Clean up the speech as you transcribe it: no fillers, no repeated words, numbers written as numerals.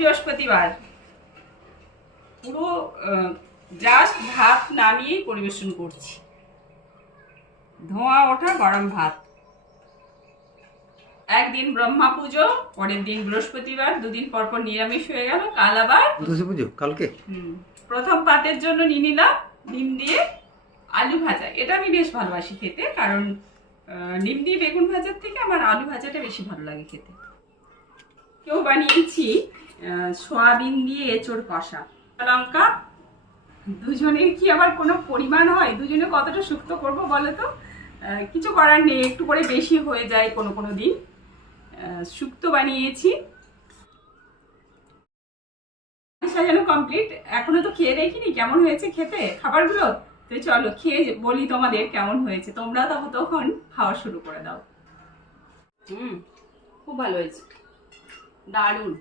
বৃহস্পতিবার পুরো জাস্ট ভাত নামিয়ে পরিবেশন করছি। ধোঁয়া ওঠা গরম ভাত। একদিন ব্রহ্মা পুজো, পরের দিন বৃহস্পতিবার, দুদিন পর পর নিরামিষ হয়ে গেল। কাল আবার পুজো কালকে। প্রথম পাতের জন্য নিয়ে নিলাম ডিম দিয়ে আলু ভাজা। এটা আমি বেশ ভালোবাসি খেতে, কারণ ডিম দিয়ে বেগুন ভাজার থেকে আমার আলু ভাজাটা বেশি ভালো লাগে খেতে। কেউ বানিয়েছি সয়াবিন দিয়ে এঁচোড় কষা, লঙ্কা। দুজনের কি আবার কোনো পরিমাণ হয়? দুজনে কতটা শুক্তো করবো বলো তো? কিছু করার নেই, একটু করে বেশি হয়ে যায় কোনো কোনো দিন। শুক্তো বানিয়েছি। সাজানো কমপ্লিট। এখনো তো খেয়ে দেখিনি কেমন হয়েছে খেতে খাবারগুলো। তো চলো খেয়ে বলি তোমাদের কেমন হয়েছে। তোমরা তখন খাওয়া শুরু করে দাও। খুব ভালো হয়েছে, দারুণ।